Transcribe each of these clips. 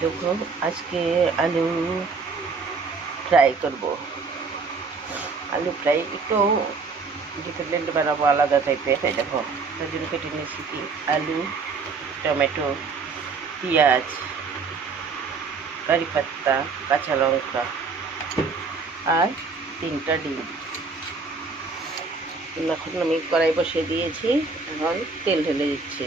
দেখো আজকে আলু ফ্রাই করব। আলু ফ্রাই একটু ডিফারেন্ট বানাবো, আলাদা টাইপের। দেখো তার জন্য কেটে নিয়েছি কি আলু, টমেটো, পেঁয়াজ, কারি পাত্তা, কাঁচা লঙ্কা আর 3টা ডিম। এখন আমি কড়াই বসিয়ে দিয়েছি, এখন তেল ঢেলে দিচ্ছি।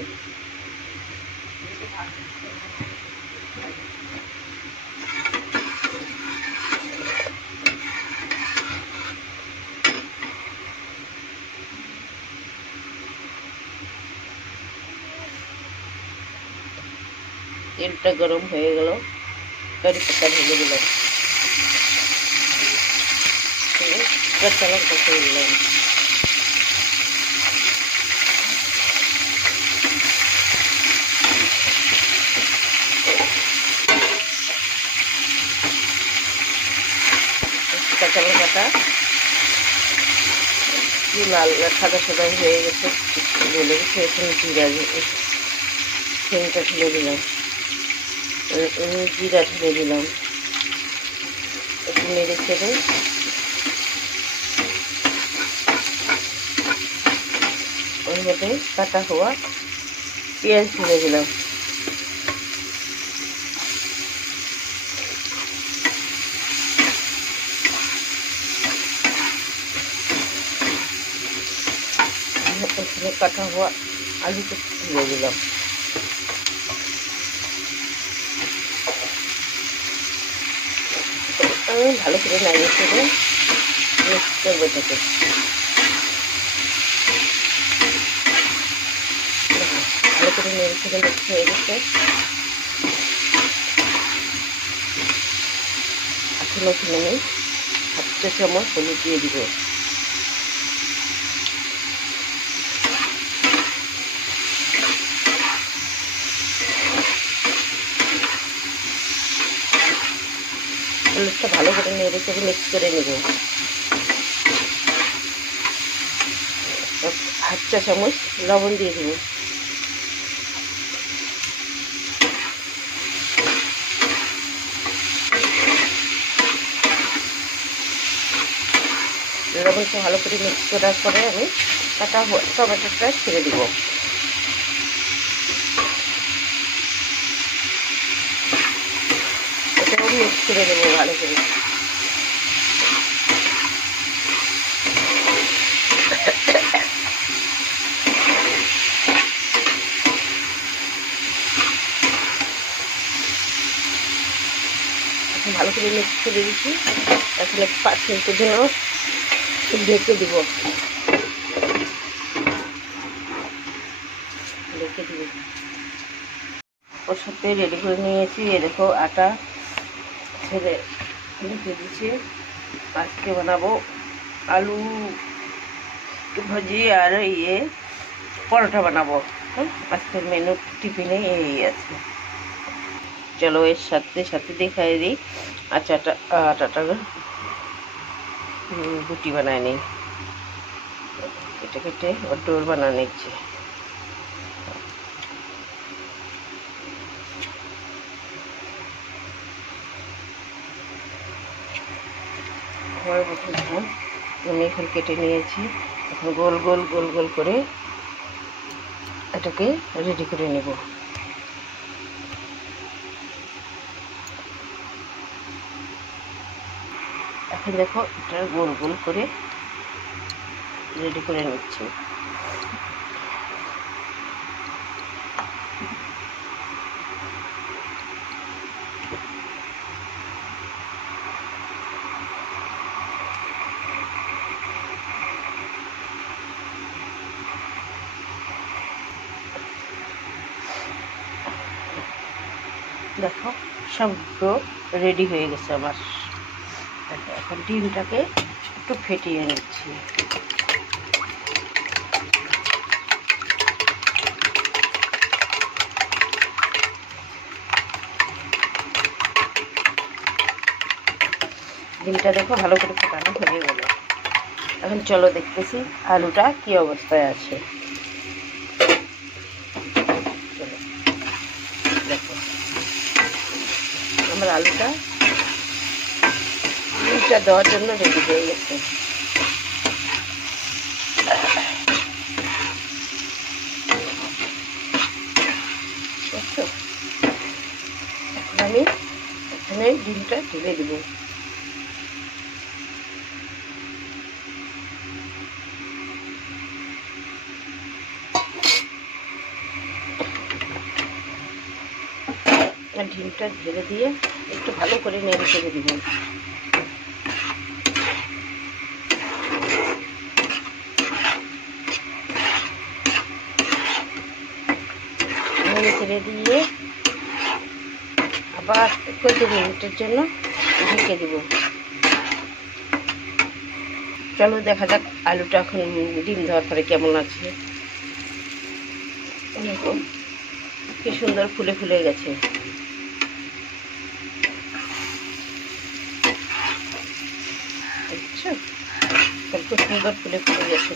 তেলটা গরম হয়ে গেল, কারি পাতা ঢেলে দিলাম, কাঁচা লঙ্কা করে দিলাম, কাঁচা লঙ্কাটা কি লাল সাদা সাদা হয়ে গেছে, গলে গেছে। এখন জিরা ঢেলে দিলাম, জিরা ঢেলে দিলাম, একটু নেড়ে ছেড়ে ওর মধ্যে কাটা হওয়া পেঁয়াজ ঢেলে দিলাম। এখানে কাটা হওয়া আলুকে ঢেলে দিলাম। আমি ভালো করে নাড়িয়ে ছেড়ে মিক্স করবো এটাকে। ভালো করে নেড়ে ছেড়ে মিক্স হয়ে গেছে। এখন ওখানে আমি 1/2 চামচ হলুদ দিয়ে দিব। হলুদটা ভালো করে নেড়ে চেড়ে মিক্স করে নেব। 1/2 চামচ লবণ দিয়ে দেবো। লবণটা ভালো করে মিক্স করার পরে আমি কাটা টমেটোটা ছেড়ে দিব। এটাও মিক্স করে দেবো ভালো করে। ভালো করে মিক্স করে দিচ্ছি। এখন 5 মিনিটের জন্য ঢেকে দিব। ওর সাথে রেডি করে নিয়েছি। এ দেখো আটা ছেড়ে ঢেকে দিচ্ছি। আজকে বানাবো আলু ভাজি আর পরোটা বানাবো। আজকের মেনু টিফিনে এই আছে। চলো এর সাথে সাথে দেখাই দিই আটাটা রুটি বানায় নিই। কেটে কেটে ওর ডোর বানা নিচ্ছি। আমি এখন কেটে নিয়েছি। এখন গোল গোল গোল গোল করে এটাকে রেডি করে নেব। এখন দেখো এটা গোল গোল করে রেডি করে নিচ্ছি। দেখো সবগুলো রেডি হয়ে গেছে আমার। দেখো এখন ডিমটাকে একটু ফেটিয়ে নিচ্ছি। ডিমটা দেখো ভালো করে ফোটানো হয়ে গেল। এখন চলো দেখতেছি আলুটা কি অবস্থায় আছে। দেখো আলুটা ডিমটা দেওয়ার জন্য রেডি হয়ে গেছে। এখন আমি এখানে ডিমটা ঢেলে দেব। ডিমটা ঢেলে দিয়ে একটু ভালো করে নেড়ে চেড়ে দিব। নেড়ে চেড়ে দিয়ে আবার কয়েক মিনিটের জন্য ঢেকে দিব। চলো দেখা যাক আলুটা এখন ডিম দেওয়ার পরে কেমন আছে। এরকম কি সুন্দর ফুলে ফুলে গেছে। বুঝছো, খুব সুন্দর ফুলে ফুলে গেছে।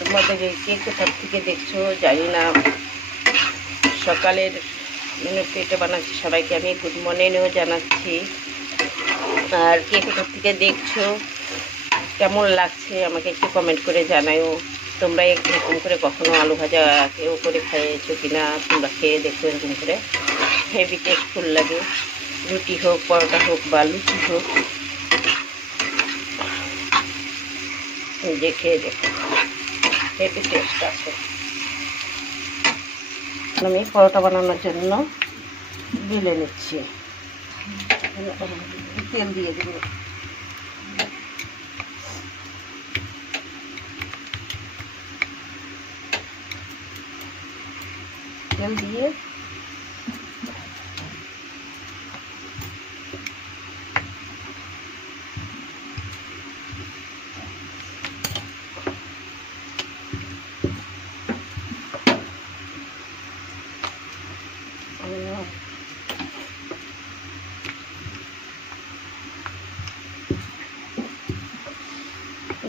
তোমাদের কে কোথার থেকে দেখছো জানি না। সকালের মেনু প্লেটে বানাচ্ছি, সবাইকে আমি গুড মর্নিংও জানাচ্ছি। আর কে কোথার থেকে দেখছো, কেমন লাগছে আমাকে একটু কমেন্ট করে জানাও। তোমরা এরকম করে কখনো আলু ভাজা কেউ করে খাইয়েছো কিনা, তোমরা খেয়ে দেখো। এরকম করে হেভি টেস্টফুল লাগে, রুটি হোক, পরোটা হোক বা লুচি হোক, যে খেয়ে দেখো, হেভি টেস্ট আছে। আমি পরোটা বানানোর জন্য বেলে নিচ্ছি। তেল দিয়ে দেব। তেল দিয়ে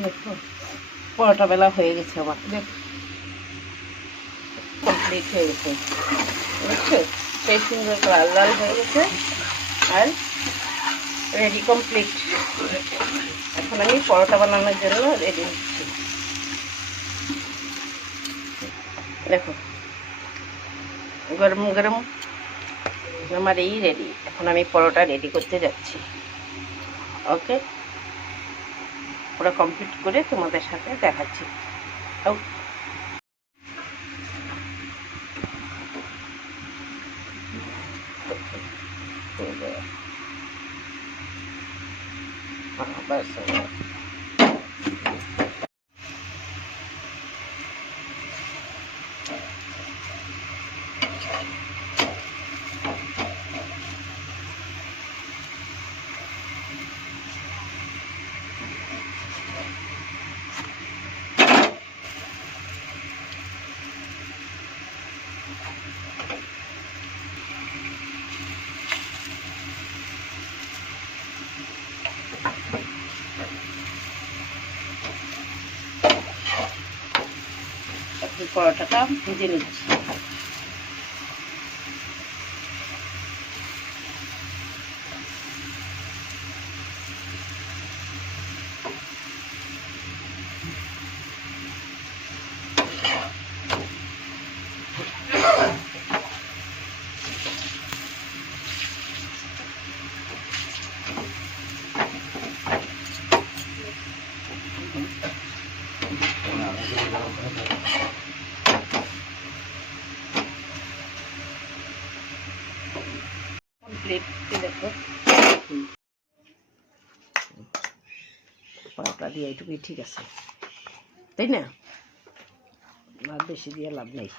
দেখো পরোটা বেলা হয়ে গেছে আমার, দেখো কমপ্লিট হয়ে গেছে। বুঝছো, সেই সুন্দর লাল লাল হয়ে গেছে আর রেডি কমপ্লিট। এখন আমি পরোটা বানানোর জন্য রেডি হচ্ছি। দেখো গরম গরম আমার এই রেডি। এখন আমি পরোটা রেডি করতে যাচ্ছি। ওকে, পুরো কমপ্লিট করে তোমাদের সাথে দেখাচ্ছি। পরোটাটা ভেজে নিচ্ছি। দেখো পরোটা দিয়ে এইটুকুই ঠিক আছে, তাই না? আর বেশি দিয়ে লাভ নেই।